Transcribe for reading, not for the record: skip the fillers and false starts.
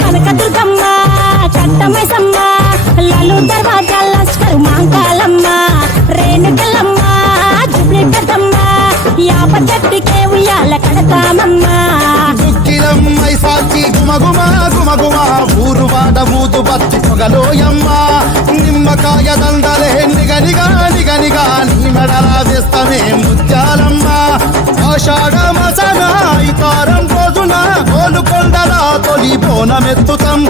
కనకదుర్గమ్మ చట్టమైసమ్మ లలు దర్వాజా లస్కర్ మాంకాలమ్మ రేణుకల్లమ్మ జుబ్లి పెద్దమ్మ యాప చెట్టుకే ఉయ్యాల కడతామమ్మ దుఃఖిలమ్మై సాచి గుమగుమ గుమగుమ ఊరు వాడ మూదు బత్తి పొగలోయమ్మ నిమ్మకాయ దండలే నిగనిగా నిగనిగా నీ మెడల వేస్తమే ముత్యాలమ్మ ఆషాఢ మసన ఇతారం రోజున గోలుకొండల తొలి బోనమెత్తుతాం